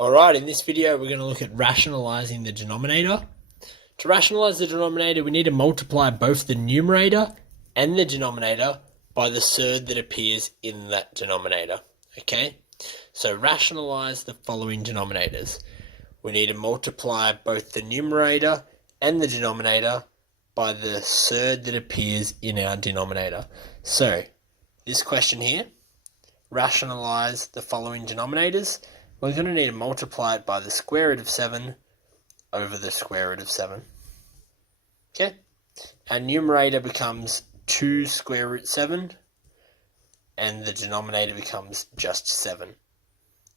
Alright, in this video we're going to look at rationalising the denominator. To rationalise the denominator, we need to multiply both the numerator and the denominator by the surd that appears in that denominator. Okay, so rationalise the following denominators. We need to multiply both the numerator and the denominator by the surd that appears in our denominator. So, this question here, rationalise the following denominators. We're going to need to multiply it by the square root of 7 over the square root of 7. Okay? Our numerator becomes 2 square root 7, and the denominator becomes just 7.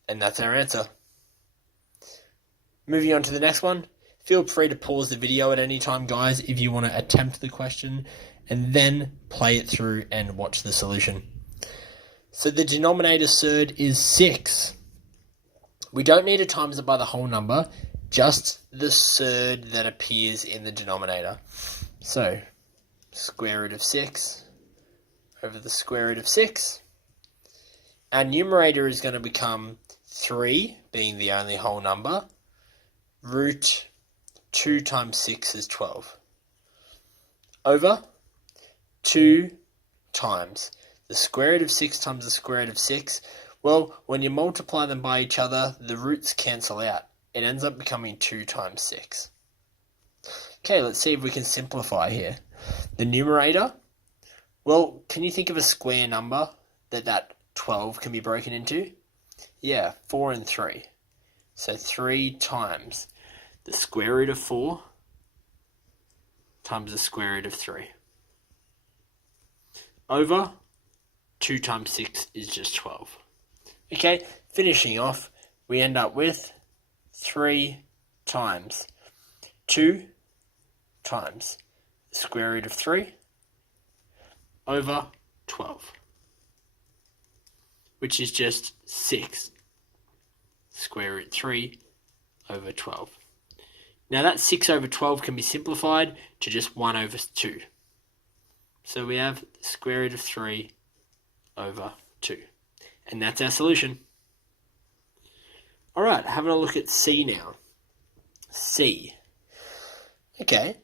And that's our answer. Moving on to the next one. Feel free to pause the video at any time, guys, if you want to attempt the question, and then play it through and watch the solution. So the denominator surd is 6. We don't need to times it by the whole number, just the surd that appears in the denominator. So, square root of 6 over the square root of 6. Our numerator is going to become 3, being the only whole number. Root 2 times 6 is 12. Over 2 times the square root of 6 times the square root of 6. Well, when you multiply them by each other, the roots cancel out. It ends up becoming 2 times 6. Okay, let's see if we can simplify here. The numerator, well, can you think of a square number that 12 can be broken into? Yeah, 4 and 3. So 3 times the square root of 4 times the square root of 3. Over 2 times 6 is just 12. Okay, finishing off, we end up with 3 times 2 times the square root of 3 over 12, which is just 6 square root 3 over 12. Now that 6 over 12 can be simplified to just 1 over 2. So we have the square root of 3 over 2. And that's our solution. Alright, having a look at C now. C. Okay.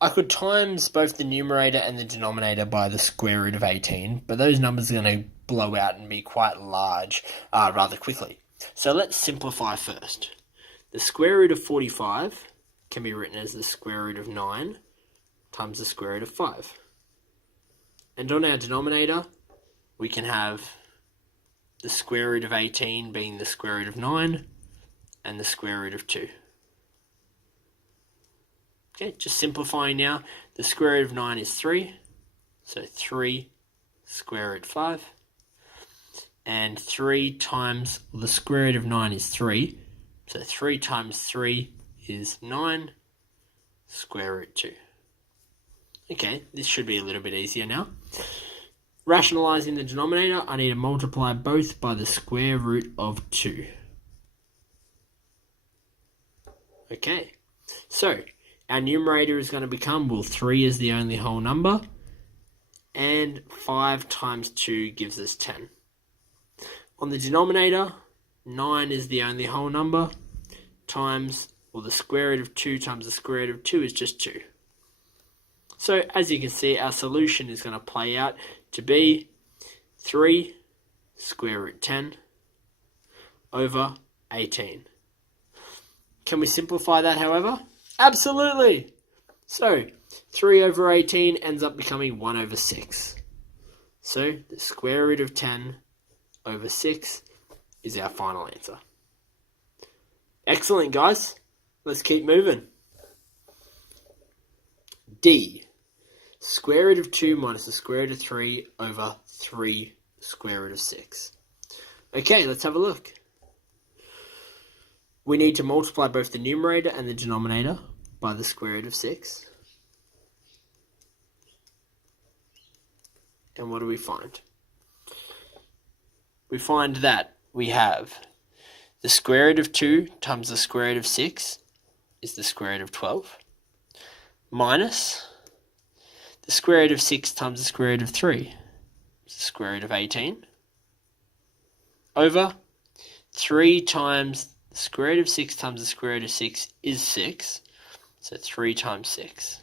I could times both the numerator and the denominator by the square root of 18, but those numbers are going to blow out and be quite large rather quickly. So let's simplify first. The square root of 45 can be written as the square root of 9 times the square root of 5. And on our denominator, we can have the square root of 18 being the square root of 9 and the square root of 2. Okay, just simplifying now. The square root of 9 is 3, so 3 square root 5. And 3 times, well, the square root of 9 is 3, so 3 times 3 is 9 square root 2. Okay, this should be a little bit easier now. Rationalising the denominator, I need to multiply both by the square root of 2. Okay, so our numerator is going to become, well, 3 is the only whole number, and 5 times 2 gives us 10. On the denominator, 9 is the only whole number, times, well, the square root of 2 times the square root of 2 is just 2. So, as you can see, our solution is going to play out to be 3 square root 10 over 18. Can we simplify that, however? Absolutely! So, 3 over 18 ends up becoming 1 over 6. So, the square root of 10 over 6 is our final answer. Excellent, guys. Let's keep moving. D. Square root of 2 minus the square root of 3 over 3 square root of 6. Okay, let's have a look. We need to multiply both the numerator and the denominator by the square root of 6. And what do we find? We find that we have the square root of 2 times the square root of 6 is the square root of 12, minus the square root of 6 times the square root of 3 is the square root of 18, over 3 times The square root of 6 times the square root of 6 is 6. So 3 times 6.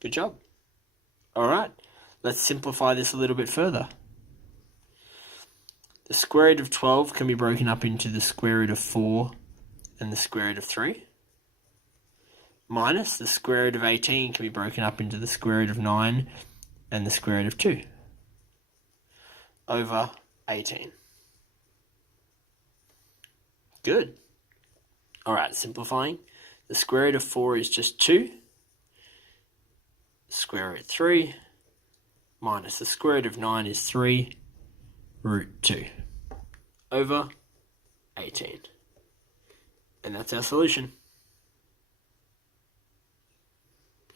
Good job. Alright, let's simplify this a little bit further. The square root of 12 can be broken up into the square root of 4 and the square root of 3. Minus the square root of 18 can be broken up into the square root of 9 and the square root of 2. Over 18. Good. Alright, simplifying. The square root of 4 is just 2. Square root 3 minus the square root of 9 is 3 root 2 over 18. And that's our solution.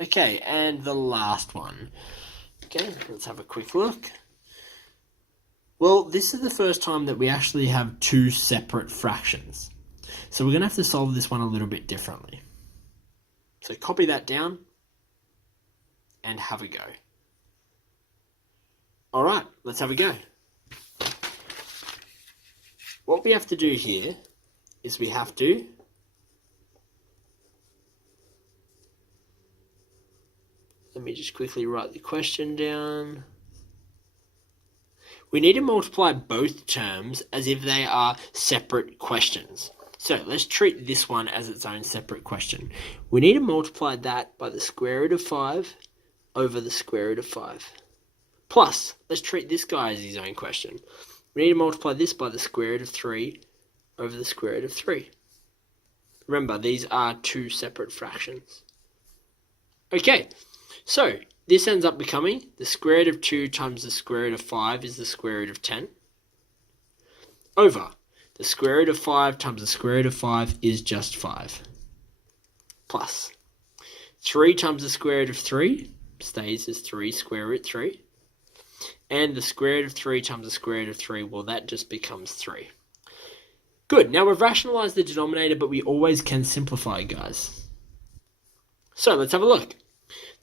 Okay, and the last one. Okay, let's have a quick look. Well, this is the first time that we actually have two separate fractions. So we're going to have to solve this one a little bit differently. So copy that down and have a go. Alright, let's have a go. What we have to do here is we have to let me just quickly write the question down. We need to multiply both terms as if they are separate questions. So let's treat this one as its own separate question. We need to multiply that by the square root of 5 over the square root of 5. Plus, let's treat this guy as his own question. We need to multiply this by the square root of 3 over the square root of 3. Remember, these are two separate fractions. Okay, so this ends up becoming the square root of 2 times the square root of 5 is the square root of 10. Over the square root of 5 times the square root of 5 is just 5. Plus 3 times the square root of 3 stays as 3 square root 3. And the square root of 3 times the square root of 3, well, that just becomes 3. Good, now we've rationalized the denominator, but we always can simplify, guys. So let's have a look.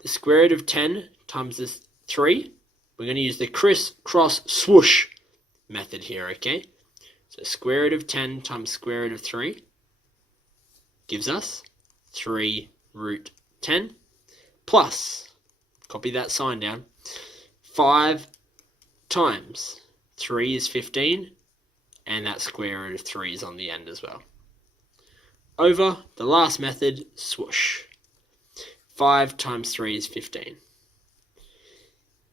The square root of 10 times this 3, we're going to use the criss-cross swoosh method here, okay? So square root of 10 times square root of 3 gives us 3 root 10 plus, copy that sign down, 5 times 3 is 15, and that square root of 3 is on the end as well. Over the last method, swoosh. 5 times 3 is 15.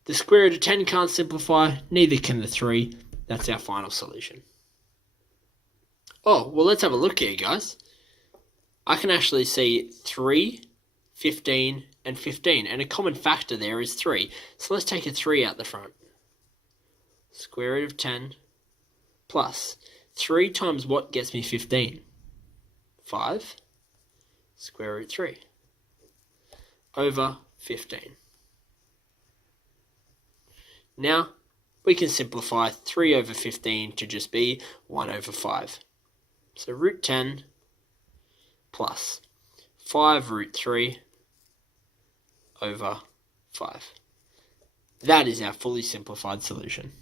The square root of 10 can't simplify, neither can the 3. That's our final solution. Oh, well, let's have a look here, guys. I can actually see 3, 15, and 15, and a common factor there is 3. So let's take a 3 out the front. Square root of 10 plus 3 times what gets me 15? 5 square root 3 over 15. Now we can simplify 3 over 15 to just be 1 over 5. So root 10 plus 5 root 3 over 5. That is our fully simplified solution.